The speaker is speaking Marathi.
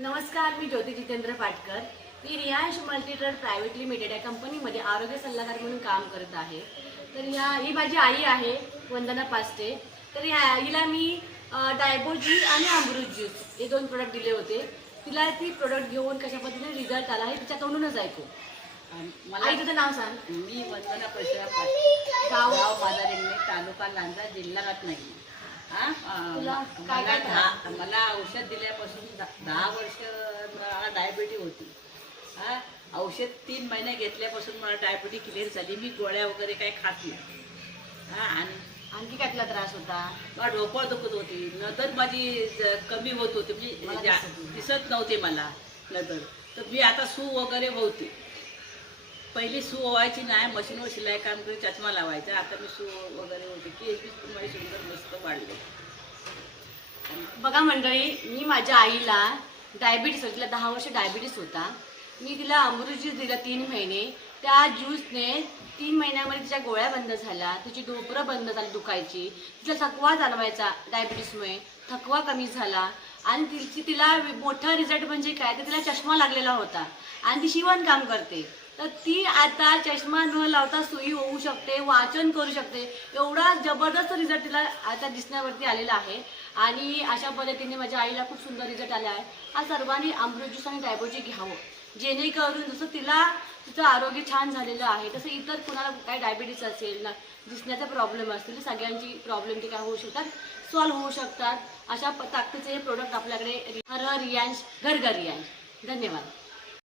नमस्कार, मी ज्योती जितेंद्र पाटकर. मी रियांश मल्टीट्रेड प्रायव्हेट लिमिटेड या कंपनीमध्ये आरोग्य सल्लागार म्हणून काम करत आहे. तर ही माझी आई आहे, वंदना पास्टे. तर हिला मी डायबोजी आणि अमृत ज्यूस हे दोन प्रोडक्ट दिले होते. तिला ती प्रोडक्ट घेऊन कशा पद्धतीने रिझल्ट आला हे तिच्याकडूनच ऐकू. आई, तुझं नाव सांग. मी वंदना पास्टे, गाव माझा रेंगणे, तालुका लांजा, जिल्हा रत्नागिरी. मला औषध दिल्यापासून 10 वर्ष मला डायबिटीज होती. औषध 3 महिने घेतल्यापासून मला डायबिटीज क्लिअर झाली. मी गोळ्या वगैरे काही खात नाही. आणि आणखी काय तुला त्रास होता? मला ढोपळ दुखत होती, नजर माझी कमी होत होती, म्हणजे दिसत नव्हते मला नजर. तर मी आता सू वगैरे होती. पहिली सू व्हायची नाही, मशीनवर शिलाई काम करून चष्मा लावायचा. आता मी सू वगैरे होते की माझी सुंदर मस्त वाढले. बघा मंडळी, मी माझ्या आईला डायबिटीस होती, तिला 10 वर्ष डायबिटीस होता. मी तिला अमृत ज्यूस दिला 3 महिने. त्या ज्यूसने 3 महिन्यामध्ये तिच्या गोळ्या बंद झाल्या, तिची डोपरं बंद झाली दुखायची, तिला थकवा जाणवायचा डायबिटीसमुळे, थकवा कमी झाला. आणि तिला मोठा रिझल्ट म्हणजे काय, तर तिला चष्मा लागलेला होता आणि ती शिवणकाम करते. तर ती आता चष्मा न लावता सुई होऊ शकते, वाचन करू शकते. एवढा जबरदस्त रिझल्ट तिला आता दिसण्यावरती आलेला आहे. आणि अशा पद्धतीने माझ्या आईला खूप सुंदर रिझल्ट आला आहे. हा सर्वांनी अमृत ज्यूस आणि डायबोजी घ्यावं, जेणेकरून जसं तिचं आरोग्य छान झालेलं आहे तसं इतर कुणाला काय डायबिटीस असेल ना, दिसण्याचा प्रॉब्लेम असतील, सगळ्यांची प्रॉब्लेम ते काय होऊ शकतात, सॉल्व्ह होऊ शकतात. अशा ताकदीचे हे प्रोडक्ट आपल्याकडे. हर हर रियांश, घर घर रियांश. धन्यवाद.